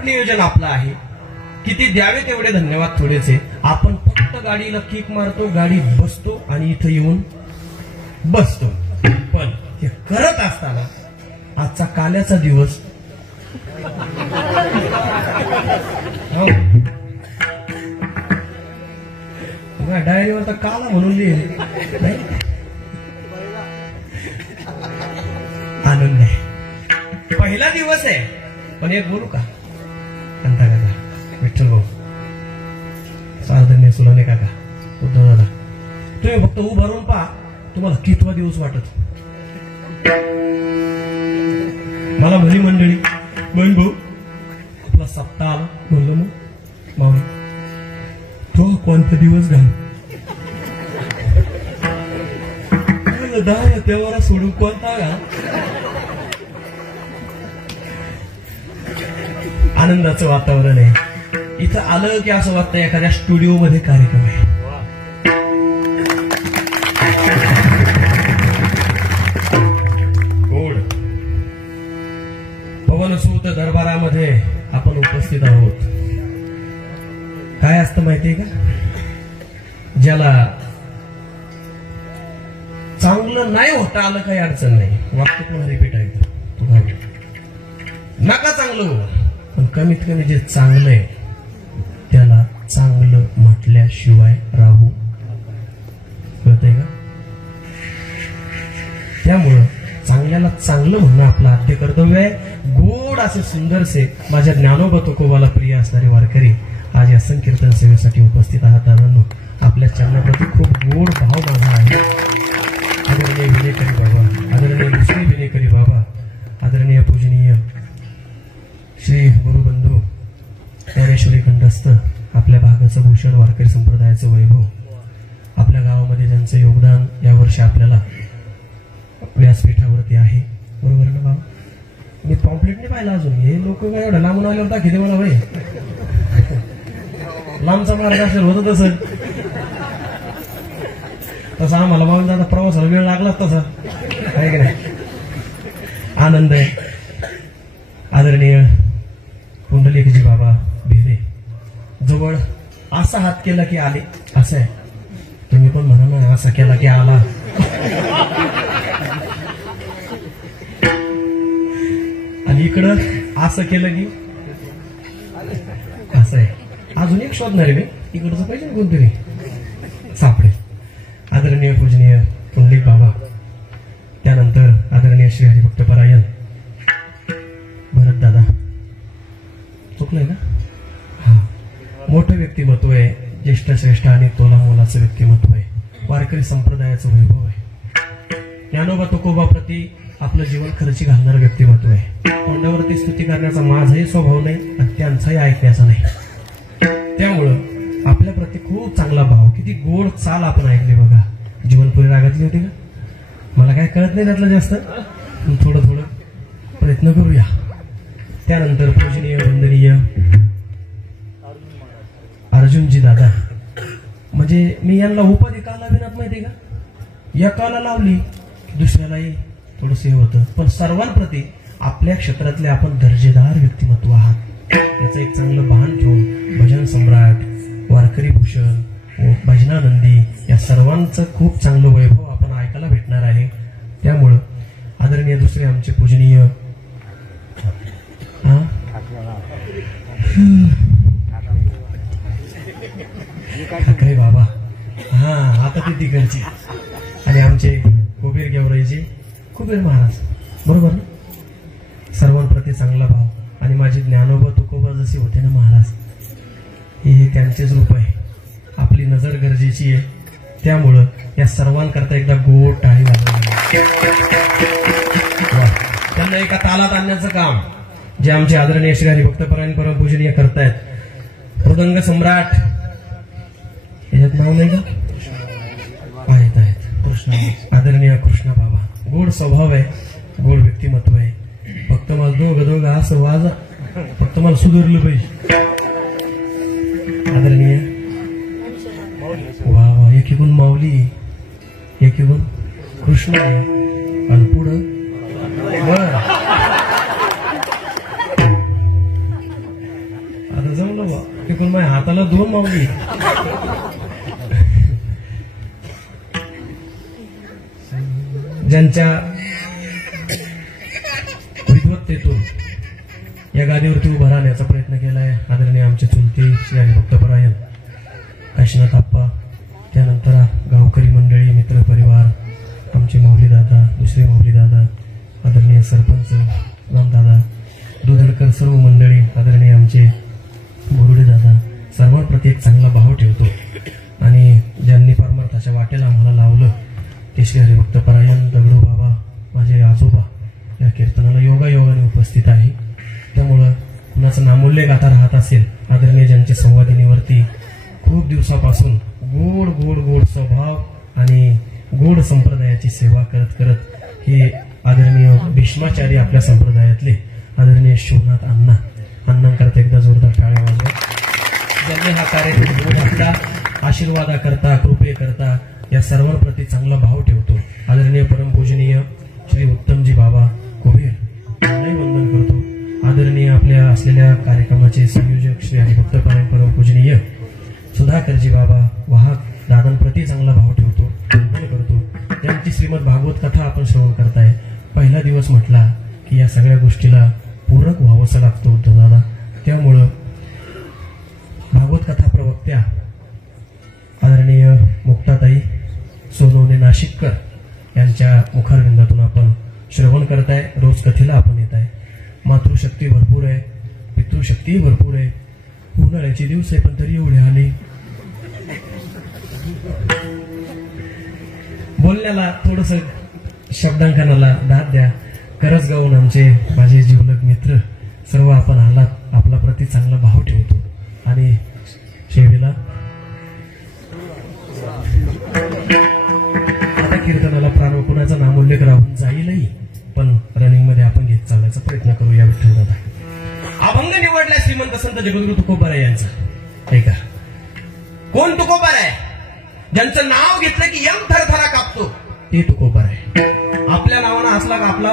गोड नियोजन आपलं आहे. किती द्यावे तेवढे धन्यवाद थोडेसे. आपण फक्त गाडीला किक मारतो, गाडी बसतो आणि इथं येऊन बसतो. पण हे करत असताना आजचा काल्याचा दिवस डायरीवर तर काला म्हणून लिहिले नाही. आनंद आहे, पहिला दिवस आहे. पण एक बोलू का अंता काका, विठ्ठल भाऊ, साधन्य सुलाने काका, उद्धव दादा, तुम्ही फक्त उभारून पहा, तुम्हाला कितवा दिवस वाटत. मला भली मंडळी बन भाऊ आपला सप्ताह आला. म्हणलं मग माऊली तो कोणता दिवस घाल दहा तेव्हा सोडून कोणता घाल. आनंदाचं वातावरण आहे. इथं आलं की असं वाटतं एखाद्या स्टुडिओ मध्ये कार्यक्रम आहे. गोड पवनसूत दरबारामध्ये आपण उपस्थित आहोत. काय असतं माहितीये का, ज्याला चांगलं नाही होता आलं काही अडचण नाही. वाक्य पुन्हा रिपीट आहे, नका चांगलं हो, पण कमीत कमी जे चांगलं आहे त्याला चांगलं म्हटल्याशिवाय राहू. कळतंय का? त्यामुळं चांगल्याला चांगलं म्हणणं आपलं आद्य कर्तव्य आहे. गोड असे सुंदरसे माझ्या ज्ञानोबा तुकोबाला प्रिय असणारे वारकरी आज या संकीर्तन सेवेसाठी उपस्थित आहात. दादांनो, आपल्या चरणाप्रती खूप गोड भाव माझा आहे. आदरणीय विनेकरी बाबा, आदरणीय दुसरे विनेकरी बाबा, आदरणीय पूजनीय श्री गुरुबंधू ज्ञानेश्वरी कंठस्थ, आपल्या भागाचं भूषण, वारकरी संप्रदायाचं वैभव, आपल्या गावामध्ये ज्यांचं योगदान यावर्षी आपल्याला व्यासपीठावरती आहे. बरोबर ना बाबा? मी पॉम्पलेट नाही पाहिला अजून. हे लोक काय एवढं लांबून आल्यावर दाखवते मला भाई. लांबचा मार्ग असेल होतं तसं तसं आम्हाला बाबा दादा प्रवासाला वेळ लागला तसा आहे की नाही. आनंद आहे. आदरणीय पुंडलिकजी बाबा भिरे जवळ असा हात केला की आले, असं आहे. तुम्ही पण म्हणा ना, असा केला की आला. आणि इकडं असं केलं की असं आहे. अजून एक शोधणार आहे मी, इकडचं पाहिजे कोणतरी सापडेल. आदरणीय पूजनीय पुंडलिक बाबा, त्यानंतर आदरणीय श्री हरिभक्त परायण भरत दादा. चुकलंय ना? हा, मोठं व्यक्तिमत्व आहे, ज्येष्ठ श्रेष्ठ आणि तोला मोलाचं व्यक्तिमत्व आहे, वारकरी संप्रदायाचं वैभव आहे. ज्ञानोबा तुकोबा प्रती आपलं जीवन खर्ची घालणारं व्यक्तिमत्व आहे. तोंडावरती स्तुती करण्याचा माझाही स्वभाव नाही आणि त्यांचाही ऐकण्याचा नाही. त्यामुळं आपल्या प्रती खूप चांगला भाव. किती गोड चाल आपण ऐकली बघा. जीवनपुरी रागातली होती का? मला काय कळत नाही त्यातलं जास्त, थोडं थोडं प्रयत्न करूया. त्यानंतर पूजनीय वंदनीय अर्जुनजी दादा, म्हणजे मी यांना उपाधी का लाविनात माहिती का? या काला लावली दुसऱ्यालाही थोडंसं हे होतं, पण सर्वांप्रती आपल्या क्षेत्रातले आपण दर्जेदार व्यक्तिमत्व आहात. याचं एक चांगलं भान ठेवून भजन सम्राट, वारकरी भूषण, भजनानंदी या सर्वांचं खूप चांगलं वैभव आपण ऐकायला भेटणार आहे. त्यामुळं आदरणीय दुसरे आमचे पूजनीय ठाकरे बाबा, हा आता ते तिकडचे, आणि आमचे कुबेर गेवराईजी, कुबेर महाराज, बरोबर ना? सर्वांप्रती चांगला भाव. आणि माझे ज्ञानोबा तुकोबा जसे होते ना महाराज, हे त्यांचेच रूप आहे. आपली नजर गरजेची आहे. त्यामुळं या सर्वांकरता एकदा गोड टाळी वाजवली. त्यांना एका तालात आणण्याचं काम जे आमचे आदरणीय श्री हरिभक्त परायण परमपूजनीय करतायत. मृदंग सम्राट, याच्यात नाव नाही का? आहेत कृष्ण, आदरणीय कृष्ण बाबा. गोड स्वभाव आहे, गोड व्यक्तिमत्व आहे. फक्त मला दोघं असं वाजा, फक्त मला सुधारलं पाहिजे. आदरणीय वा वा, एकीकडून माऊली, एकीकडून कृष्ण आहे, आणि पुढं बर तिकडून माझ्या हाताला 2 माऊली. ज्यांच्या विद्वत्तेतून या गादीवरती उभा राहण्याचा प्रयत्न केलाय आदरणीय आमचे चुलते श्री हरिभक्तपरायण काशीनाथ आप्पा, त्यानंतर गावकरी मंडळी, मित्र परिवार, आमचे माऊली दादा, दुसरे माऊली दादा, आदरणीय सरपंच रामदादा, दुधडकर, सर्व मंडळी, आदरणीय आमचे बोरुडे दादा, सर्वांप्रती एक चांगला भाव ठेवतो. आणि ज्यांनी परमार्थाच्या वाटेला आम्हाला लावलं ते श्री हरिभक्तपरायण दगडू बाबा, माझे आजोबा, या कीर्तनाला योगायोगाने उपस्थित आहे. त्यामुळं कुणाचं नामोल्लेख आता राहत असेल, आदरणीय ज्यांच्या संवादिनीवरती खूप दिवसापासून गोड गोड गोड स्वभाव आणि गोड संप्रदायाची सेवा करत करत हे आदरणीय भीष्माचार्य आपल्या संप्रदायातले आदरणीय शिवनाथ अण्णांकरता एकदा जोरदार टाळ्या वाजवा. ज्यांनी हा कार्यक्रम घातला, आशीर्वादाकरता, कृपेकरता या सर्वांप्रती चांगला भाव ठेवतो. आदरणीय परमपूजनीय श्री उत्तमजी बाबा कुबेर यांनाही वंदन करतो. आदरणीय आपल्या असलेल्या कार्यक्रमाचे संयोजक श्री हरिभक्तपरायण परमपूजनीय सुधाकरजी बाबा वाहक दादांप्रती चांगला भाव ठेवतो, वंदन करतो. त्यांची श्रीमद भागवत कथा आपण श्रवण करताय. पहिला दिवस म्हटला की या सगळ्या गोष्टीला पूरक व्हावंसं लागतो उद्धव दादा. त्यामुळं भागवत कथा प्रवक्त्या आदरणीय मुक्ताताई सोनवणे नाशिककर यांच्या मुखारविंदातून आपण श्रवण करताय. रोज कथेला आपण येत आहे. मातृशक्ती भरपूर आहे, पितृशक्ती भरपूर आहे. उन्हाळ्याचे दिवस आहे पण तरी एवढे आले. बोलण्याला थोडस शब्दांकनाला दाद द्या. खरंच गाऊन आमचे माझे जीवलग मित्र सर्व आपण आलात, आपला प्रति चांगला भाव ठेवतो आणि सेवेला आता कीर्तनाला प्रारंभ कुणाचा नामोल्लेख राहून जाईलही, पण रनिंग मध्ये आपण घेत चालण्याचा प्रयत्न करूया. विठ्ठल दादा अभंग निवडला श्रीमंत संत जगद्गुरु तुकोबाराय यांचा. ऐका, कोण तुकोबाराय? ज्यांचं नाव घेतलं की यम थरथरा कापतो ते तुकोबाराय. आपल्या नावानं असला का आपला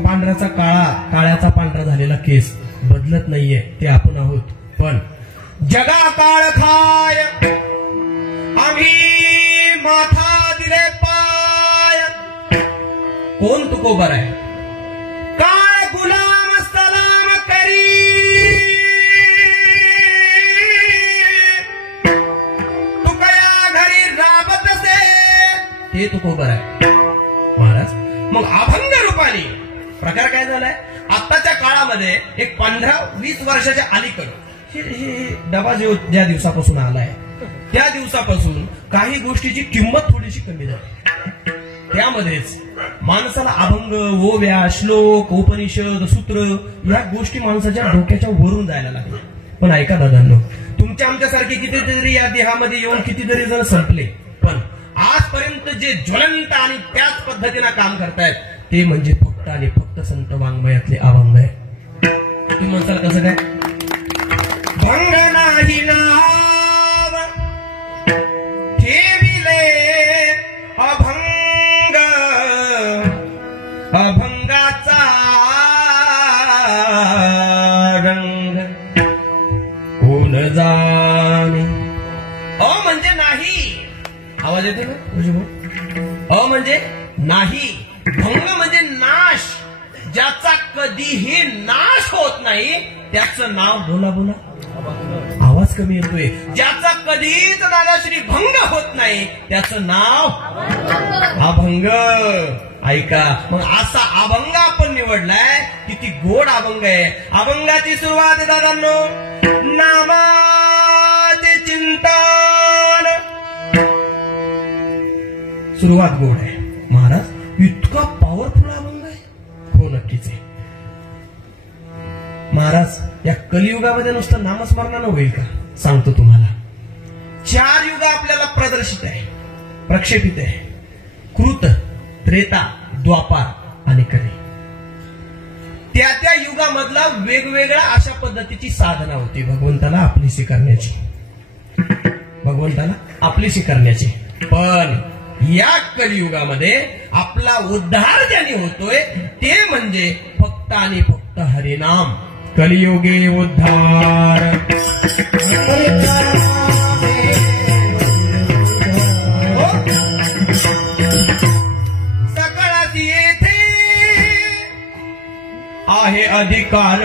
पांढऱ्याचा काळा, काळ्याचा पांढरा झालेला केस बदलत नाहीये, ते आपण आहोत. पण जगा काळ खाय आम्ही माथा दिले पाय. कोण तुकोबाराय? काळ गुलाम सलाम करी तुकया घरी राबत से, ते तुकोबाराय महाराज. मग अभंग रूपाने प्रकार काय झालाय? आताच्या काळामध्ये एक 15-20 वर्षाच्या अलीकडे डबा ज्या दिवसापासून आलाय त्या दिवसापासून काही गोष्टीची किंमत थोडीशी कमी झाली. त्यामध्येच माणसाला अभंग, ओव्या, श्लोक, उपनिषद, सूत्र या गोष्टी माणसाच्या डोक्याच्या वरून जायला लागल्या. पण ऐका दादांनो, तुमच्या आमच्यासारखे कितीतरी या देहामध्ये येऊन कितीतरी जण संपले, पण आजपर्यंत जे ज्वलंत आणि त्याच पद्धतीनं काम करतायत ते म्हणजे फक्त आणि फक्त संत वाङ्मयातले अभंग आहे. तुम्ही म्हणसाल कसं काय? भंग नाही नाव ठेविले अभंग, अभंगाचा रंग कोण जाणे. अ म्हणजे नाही, आवाज येते ना? अ म्हणजे नाही, भंग म्हणजे नाश. ज्याचा कधीही नाश होत नाही त्याचं नाव, बोला बोला, आवाज कमी येतोय, ज्याचा कधीच दादाश्री भंग होत नाही त्याचं नाव अभंग. ऐका, मग असा अभंग आपण निवडलाय. किती गोड अभंग आहे. अभंगाची सुरुवात दादांनो, नामाचे चिंतन. सुरुवात गोड आहे महाराज. इतका पॉवरफुल अभंग आहे. हो नक्कीच आहे महाराज. या कलियुगामध्ये नुसतं नामस्मरणानं होईल का? सांगतो तुम्हाला. 4 युग आपल्याला प्रदर्शित आहे, प्रक्षेपित आहे. कृत, त्रेता, द्वापार आणि कली. त्या युगामधला वेगवेगळ्या अशा पद्धतीची साधना होती भगवंताला आपलीशी करण्याची, भगवंताला आपलीशी करण्याची. पण या कलियुगामध्ये आपला उद्धार ज्याने होतोय ते म्हणजे फक्त आणि फक्त हरिनाम. कलियुगे उद्धार सकळात येथे आहे अधिकार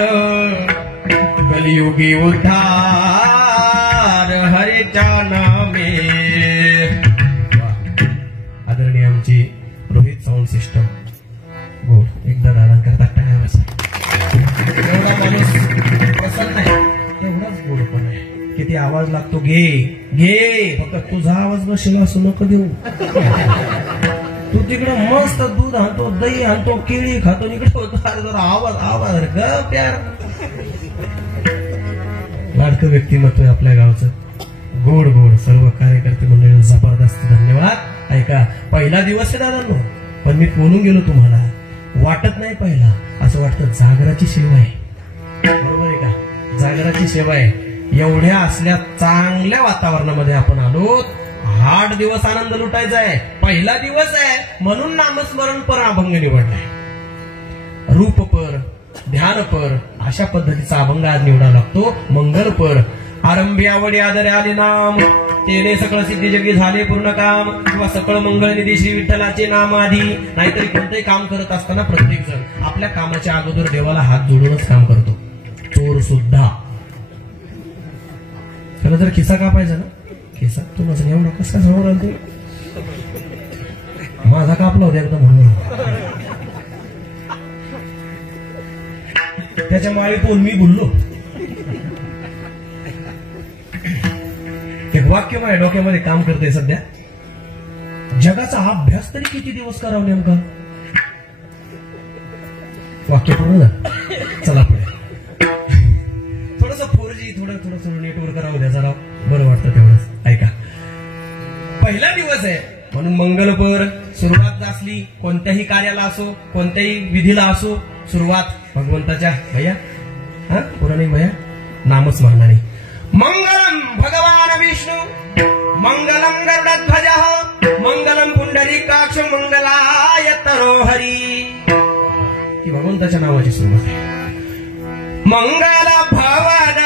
कलियुगी उद्धार हरीच्या नामे. आदरणीय आमची रोहित साऊंड सिस्टम गोड एकदा दादा करतात टाळ्यावर. एवढा माणूस प्रसन्न आहे तेवढाच गोड पण आहे. किती आवाज लागतो घे घे फक्त तुझा आवाज बसेल असं नको देऊ. तू तिकडे मस्त दूध आणतो दही आणतो केळी खातो इकडे होतो जरा आवाज आवाज ग प्यार. लाडकं व्यक्तिमत्व आहे आपल्या गावचं. गोड गोड सर्व कार्यकर्ते मंडळी जबरदस्त धन्यवाद. ऐका पहिला दिवस आहे दादांनो पण मी बोलून गेलो तुम्हाला वाटत नाही पहिला असं वाटतं जागराची सेवा आहे. बरोबर आहे का जागराची सेवा आहे. एवढ्या असल्या चांगल्या वातावरणामध्ये आपण आलो 8 दिवस आनंद लुटायचा आहे. पहिला दिवस आहे म्हणून नामस्मरण पर अभंग निवडलाय. रूपपर ध्यानपर अशा पद्धतीचा अभंग आज निवडावा लागतो. मंगलपर आरंभी आवडी आदरे आले नाम तेने सकळ सिद्धी जगी झाले पूर्ण काम किंवा सकळ मंगळ निधी श्री विठ्ठलाचे नाम आधी. नाहीतरी कोणतेही काम करत असताना प्रत्येक जण आपल्या कामाच्या अगोदर देवाला हात जोडूनच काम करतो. चोर सुद्धा त्याला जर खिसा कापायचा ना खिसा तू माझं एवढा कसा समोर आलते माझा कापला होता एकदम म्हणून त्याच्या माळे पोन मी बोललो. एक वाक्य माझ्या डोक्यामध्ये काम करते सध्या. जगाचा अभ्यास तरी किती दिवस करावा नेमका. वाक्य पूर्ण चला पुढे. थोडस 4G थोडं नेटवर्क करावं द्या जरा बरं वाटतं तेवढंच. ऐका पहिला दिवस आहे म्हणून मंगलपर सुरुवात असली कोणत्याही कार्याला असो कोणत्याही विधीला असो सुरुवात भगवंताच्या भैया हा पौराणिक भैया नामस्मरणाने. मंगलम भगवान विष्णू मंगलम गरुडध्वज मंगलम पुंडरीकाक्ष मंगलाय तनोहरी. ही भगवंताच्या नावाची सुरुवात आहे. मंगल भवन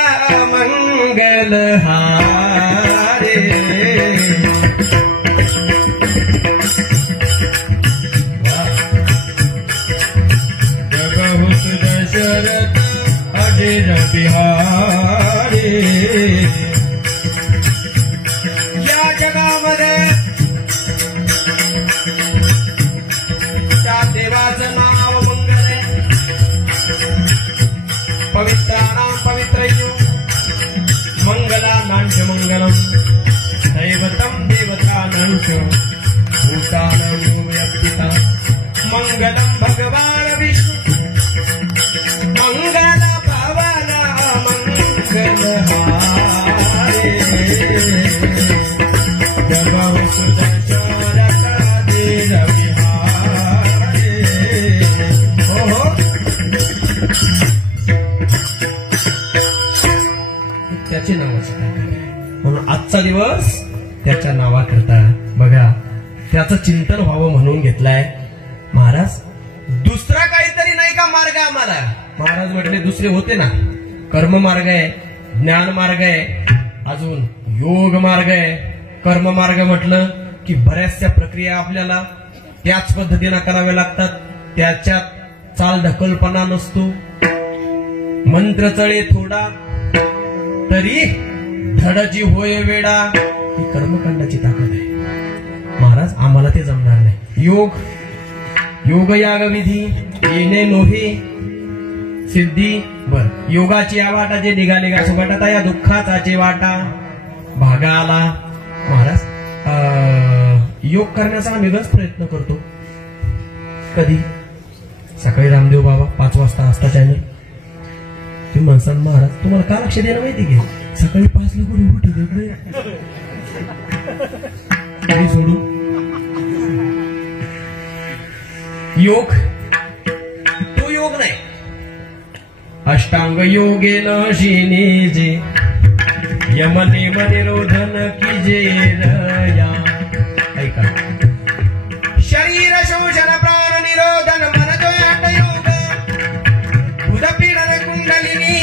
मंगल हारे जगहुत दशरथ अजिर बिहारी. या जगामध्ये त्या देवाचं नाव मंगल आहे. पवित्राणां पवित्रयो मंगलानांच मंगलम दैवतं देवतानां च भूतानां व्यक्तिता. मंगलम भगवान विष्णु मंगल भवन मंगल हारे जगहुत दशरथ अजिर बिहारी. ओहो त्याचे नावाचे म्हणून आजचा दिवस त्याच्या नावाकरता बघा त्याचं चिंतन व्हावं म्हणून घेतलाय महाराज. दुसरा काहीतरी नाही का मार्ग आम्हाला. महाराज म्हटले दुसरे होते ना कर्म मार्ग आहे ज्ञान मार्ग आहे अजून योग मार्ग आहे. कर्म मार्ग म्हटलं की बऱ्याचशा प्रक्रिया आपल्याला त्याच पद्धतीने कराव्या लागतात. त्याच्यात चाल ढकलपणा नसतो. मंत्र चळे थोडा तरी धडाची होय वेडा. ही कर्मकांडाची ताकद आहे महाराज. आम्हाला ते जमणार नाही. योग याग विधी येणे नोहे सिद्धी. बर योगाची वाटा जे निघाले का सुगाटा या दुःखाचा वाटा भागा आला महाराज. योग करण्याचा आम्ही वेगळाच प्रयत्न करतो. कधी सकाळी रामदेव बाबा 5 वाजता असता चॅनल. तुम्ही म्हणसाल महाराज तुम्हाला का लक्ष द्यायला माहिती की सकाळी 5 ला कोणी उठे इकडे सोडू. योग तो योग नाही. अष्टांग योगेन शीने जे यमने निरोधन की जे रया. ऐका शरीर शोषण प्राण निरोधन मन तो योग उदपीडन कुंडलिनी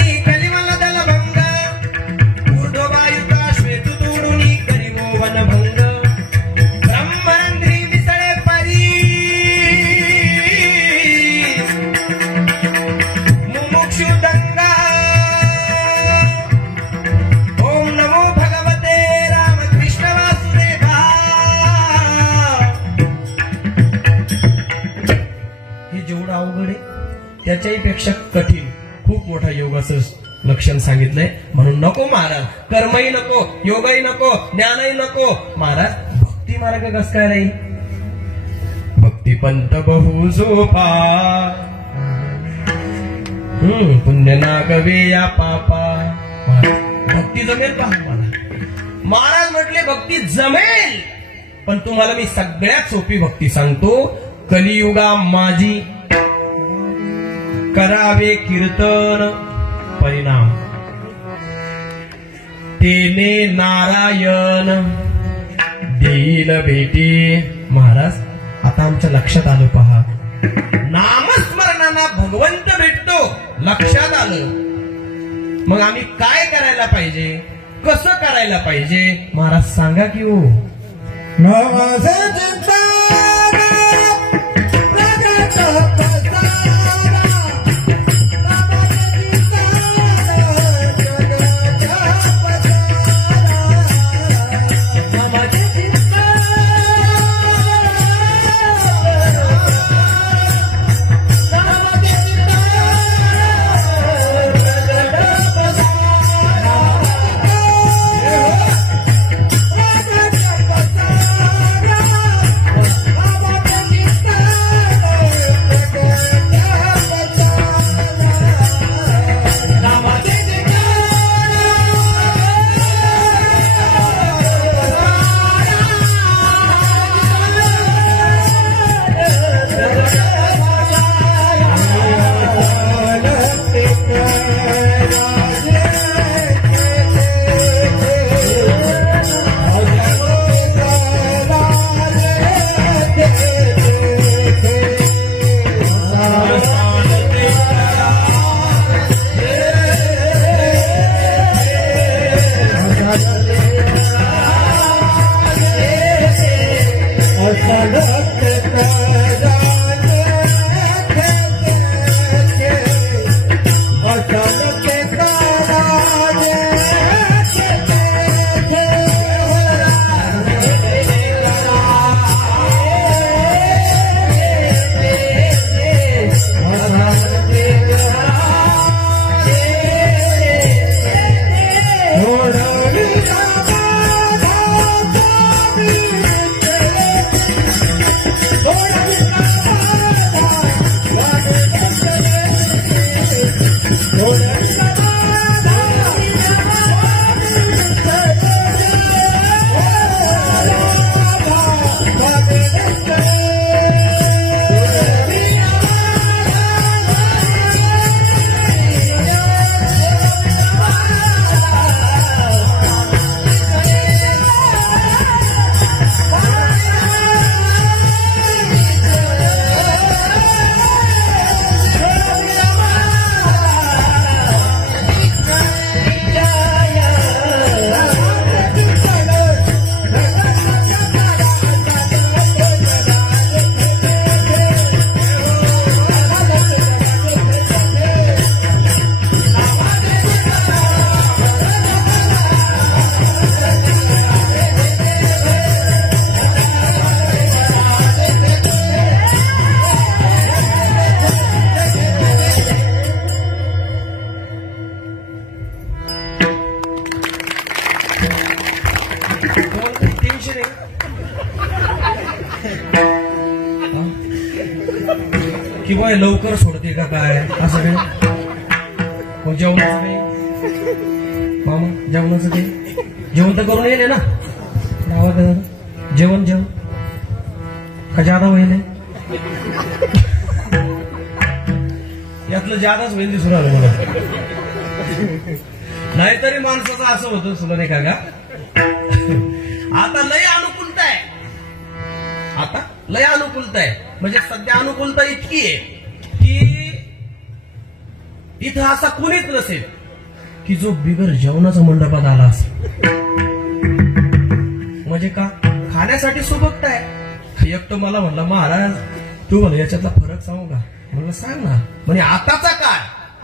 त्यापेक्षा कठीण खूप मोठा योग असं लक्षण सांगितलंय. म्हणून नको महाराज, कर्मही नको, योगही नको, ज्ञानही नको. महाराज भक्ती मार्ग कस काय राहील? भक्ती पंत बहु झोपा, पुण्य नागवे या पापा. भक्ती जमेल का मला? महाराज म्हटले भक्ती जमेल, पण तुम्हाला मी सगळ्यात सोपी भक्ती सांगतो. कलियुगा माझी करावे कीर्तन परिणाम, तेने नारायण देईल भेटी. महाराज आता आमच्या लक्षात आलं पहा, नामस्मरणाना भगवंत भेटतो लक्षात आलं. मग आम्ही काय करायला पाहिजे, कसं करायला पाहिजे? महाराज सांगा की हो. की बाय लवकर सोडते का काय असं काही? हो जेवणाचं काही मामा जेवणाचं काही जेवण तर करून येईल ना गावात जेवण जेवण का जादा होईल यातलं जादाच होईल दिसून आलं मला. नाहीतरी माणसाचं असं होतं सुद्धा नाही का गा. आता लय अनुकूलता आहे, आता लय अनुकूलता आहे. म्हणजे सध्या अनुकूलता इतकी आहे की इथं असा कुणीच नसेल की जो बिगर जेवणाचा मंडपात आला असेल. म्हणजे का खाण्यासाठी सोबत आहे. एक तो मला म्हणला महाराज तू म्हणे याच्यातला फरक सांगू का? म्हणलं सांग ना. म्हणजे आताचा काळ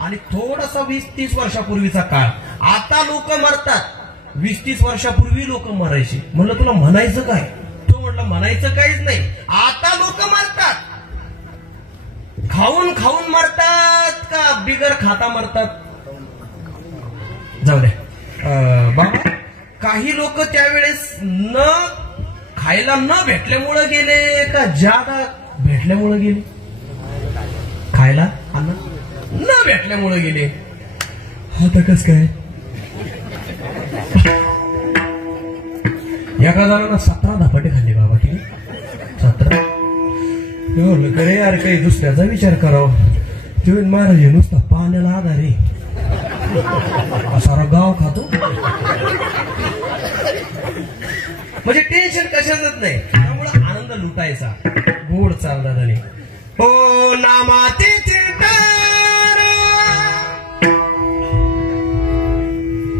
आणि थोडासा 20-30 वर्षापूर्वीचा काळ. आता लोक मरतात, 20-30 वर्षापूर्वी लोक मरायची. म्हणलं तुला म्हणायचं काय? तो म्हटलं म्हणायचं काहीच नाही, आता लोक मरतात. खाऊन खाऊन मरतात का बिगर खाता मरतात? जाऊ द्या बाबा, काही लोक त्यावेळेस न खायला न भेटल्यामुळं गेले का ज्यादा भेटल्यामुळं गेले? खायला अन्न न भेटल्यामुळं गेले. आता कस काय? एका जणांना 17 धपाटे खाल्ले बाबा. किती? 17. करे यार, काही दुसऱ्याचा विचार करावा. तुम्ही महाराज नुसता पाण्याला आधारे सारा गाव खातो. म्हणजे टेन्शन कशाचंच नाही, त्यामुळे आनंद लुटायचा. गोड चालतात आणि हो नामाचे चिंतन,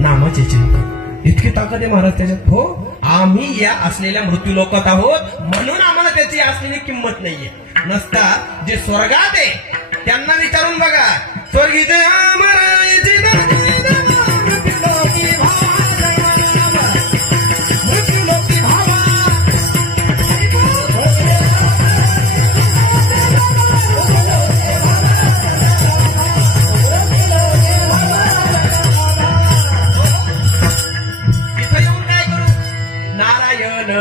नामाचे चिंतन इतकी ताकद आहे महाराज त्याच्यात. हो, आम्ही या असलेल्या मृत्यू लोकात आहोत म्हणून आम्हाला त्याची असलेली किंमत नाहीये. नसता जे स्वर्गात आहे त्यांना विचारून बघा. स्वर्गीचे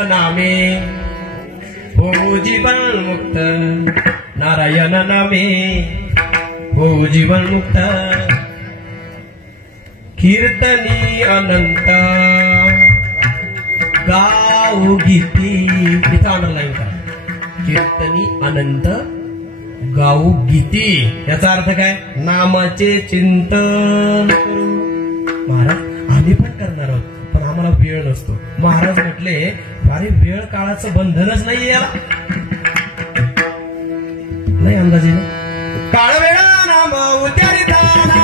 नामे हो जीवन मुक्त, नारायण नामे हो जीवन मुक्त, कीर्तनी अनंत गाऊ गीती. इथं अंडरलाईन करा, कीर्तनी अनंत गाऊ गीती. याचा अर्थ काय? नामाचे चिंतन करू. महाराज आम्ही पण करणार आहोत पण आम्हाला वेळ नसतो. महाराज म्हटले अरे वेळ काळाचं बंधनच नाहीये याला. नाही अंदाजे ना. काळ वेळ नाम उच्चारिताना,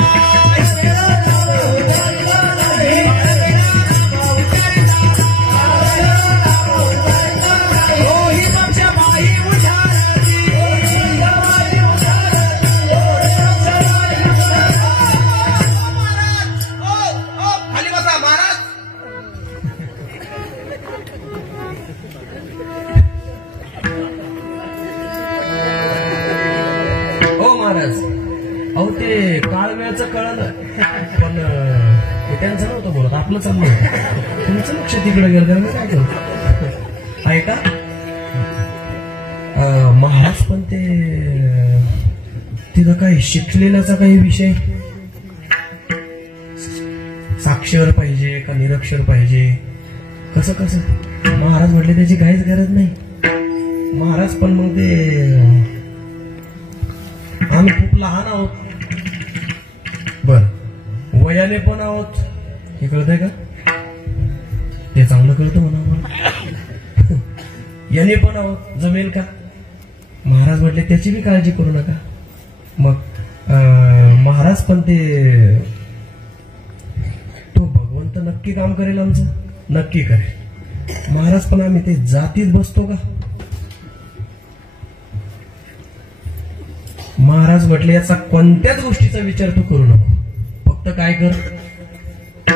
अहो ते काळ वेळचं कळलं पण त्यांचं नव्हतं बोलत, आपलं चाललं होतं. तुमचं लक्ष तिकडे गेलं मी काय करू. ऐका महाराज पण ते तिथं काही शिकलेल्याचा काही विषय साक्षर पाहिजे का निरक्षर पाहिजे, कसं कसं महाराज म्हटले त्याची काहीच गरज नाही. महाराज पण मग ते आम्ही खूप लहान आहोत, बर वयाने पण आहोत, हे कळतंय का? ते चांगलं कळतं म्हणा मला. याने पण आहोत, जमेल का? महाराज म्हटले त्याची बी काळजी करू नका. मग महाराज पण ते तो भगवंत नक्की काम करेल, आमचं नक्की करेल. महाराज पण आम्ही ते जातीत बसतो का? महाराज म्हटले याचा कोणत्याच गोष्टीचा विचार तू करू नको, फक्त काय कर,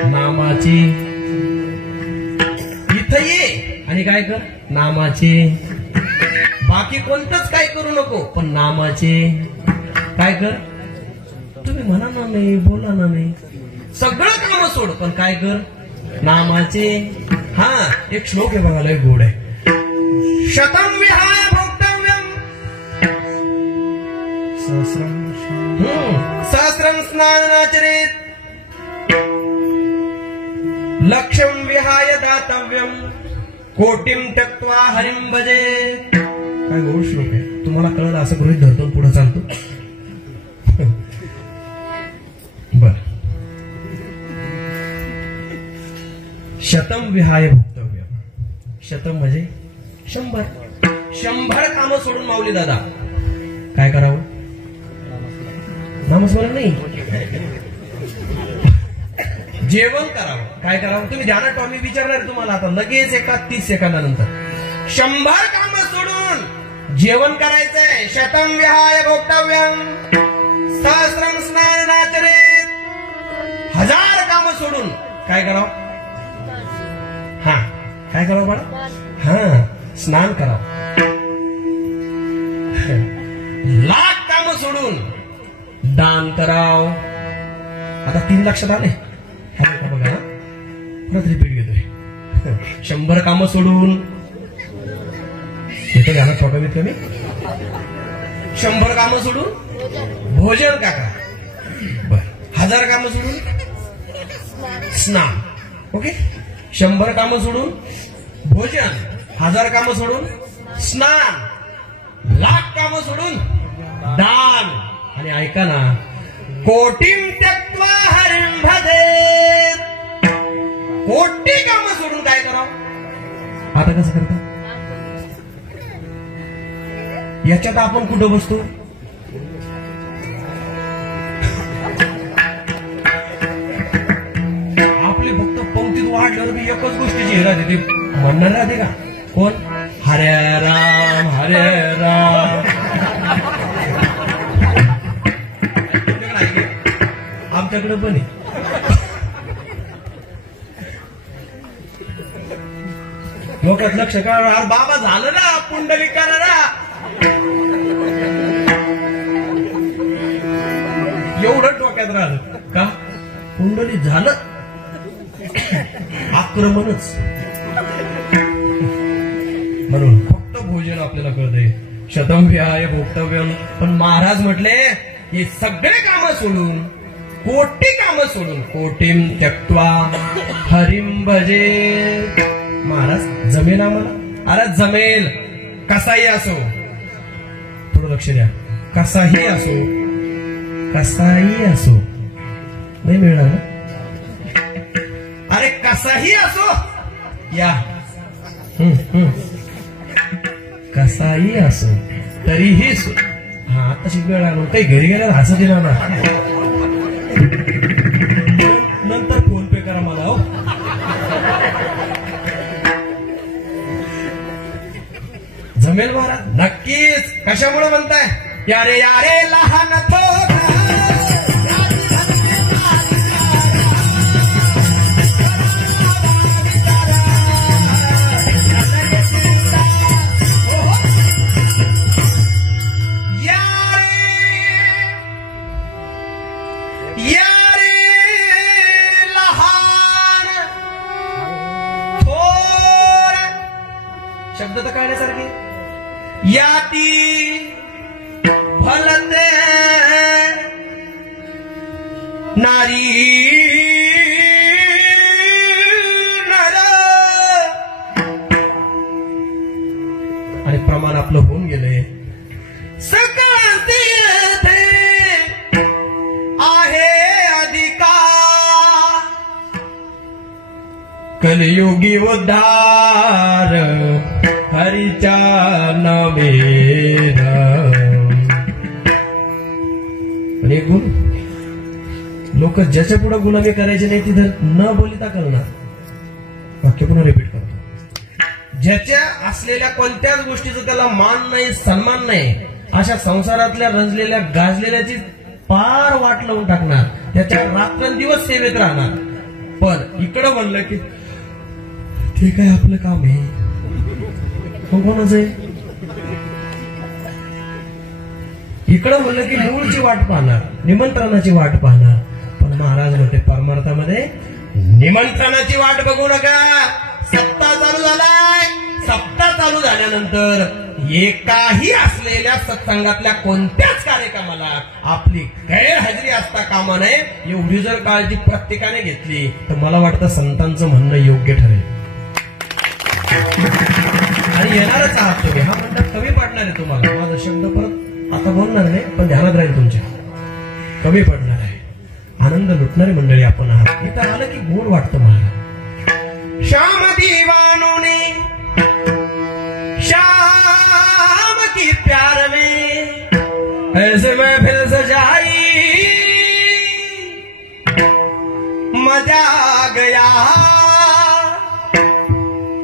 नामाची इथं ये आणि काय कर, नामाचे. बाकी कोणतंच काय करू नको, पण नामाचे काय कर. तुम्ही म्हणा ना नाही, बोला ना नाही, सगळं काम सोड, पण काय कर, नामाचे. हा एक श्लोक आहे बघा, लय गोड आहे. शतम विहाय भोक्तव्यम सहस्रम स्नानाचरेत, लक्ष्यम विहाय दातव्यम, कोटिम त्यक्त्वा हरिम भजे. काय गोड श्लोक आहे. तुम्हाला कळलं असं गृहीत धरतो, पुढे चालतो. बर, शतम विहाय भोक्तव्यम. शतम म्हणजे 100 कामं सोडून माऊली दादा काय करावं? नामस्मरण नाही, जेवण करावं. काय करावं? तुम्ही ध्यानात ठेवा, मी विचारणार तुम्हाला आता लगेच एका 30 सेकंदानंतर. 100 कामं सोडून जेवण करायचंय. शतम विहाय भोक्तव्यम, सहस्रम स्नानाचरेत. 1000 कामं सोडून काय करावं? हा काय करावं बाळा? हा स्नान करावं. 1,00,000 कामं सोडून दान कराव. आता 3 लक्षात आले का बघा ना, परत रिपीट घेतोय. 100 कामं सोडून येते घ्या ना कमीत कमी. 100 कामं सोडून भोजन काका. बर 1000 कामं सोडून स्नान. ओके 100 कामं सोडून भोजन, 1000 कामं सोडून स्नान, 1,00,000 कामं सोडून दान. आणि ऐका ना, कोटीम त्यक्त्वा हरिं भजेत. कोटी कामं सोडून काय करावं? आता कसं करता? याच्यात आपण कुठं बसतो? आपली फक्त पंक्तीत वाढल्यावर मी एकच गोष्टीची हेरा देते. म्हणणार राहते का कोण? हरे राम हरे राम. आमच्याकडे पण आहे. लोकात लक्ष का बाबा झालं ना पुंडलिकाला ना, एवढं डोक्यात राहिलं का पुंडलिक झालं आक्रमणच. म्हणून फक्त भोजन आपल्याला कळतंय. शतम विहाय भोक्तव्यम. पण महाराज म्हटले हे सगळे कामं सोडून, कोटी कामं सोडून, कोटीम त्यक्त्वा हरिं भजे. महाराज जमेल आम्हाला? अरे जमेल, कसाही असो. थोडं लक्ष द्या. कसाही असो, कसाही असो. नाही मिळणार ना? अरे कसाही असो या. कसाही असो तरीही हा आताशी वेळ आणून काही घरी गेल्यावर हसत येणार ना. नंतर फोन पे करा मला. हो जमेल महाराज? नक्कीच. कशामुळे म्हणताय? यारे यारे लहान थोडा शब्द तर कळण्यासारखे. याती फलते नारी नर. आणि प्रमाण आपलं होऊन गेलंय. सकाळ तीर्थे आहे अधिकार, कलियुगी उद्धार हरीच्या नामेर. आणि एक गुण, लोक ज्याच्या पुढे गुलामी करायचे नाही तिथं न बोलता करणार. वाक्य पुन्हा रिपीट करतो. ज्याच्या असलेल्या कोणत्याच गोष्टीचं त्याला मान नाही, सन्मान नाही, अशा संसारातल्या रंजलेल्या गाजलेल्याची पार वाट लावून टाकणार. त्याच्या रात्रंदिवस सेवेत राहणार. पण इकडं म्हणलं की ठीक आहे आपलं काम आहे. कोणाचं आहे? इकडं म्हणलं की मूळची वाट पाहणार, निमंत्रणाची वाट पाहणार. पण महाराज म्हणते परमार्थामध्ये निमंत्रणाची वाट बघू नका. सप्ताह चालू झालाय. सप्ताह चालू झाल्यानंतर एकाही असलेल्या सत्संगातल्या कोणत्याच कार्यक्रमाला आपली गैरहजेरी असता कामा नये. एवढी जर काळजी प्रत्येकाने घेतली तर मला वाटतं संतांचं म्हणणं योग्य ठरेल. आणि येणारच आहात तुम्ही. हा मंडप कमी पडणार आहे तुम्हाला. माझा शब्द परत आता बोलणार नाही, पण ध्यानात राहील तुमच्या. कमी पडणार आहे. आनंद लुटणारी मंडळी आपण आहात. इथं आलं की गोड वाटतं मला. श्याम दीवानों ने शाम की प्यार में ऐसे महफिल सजाई, मजा आ गया.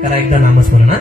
करा एकदा नामस्मरण.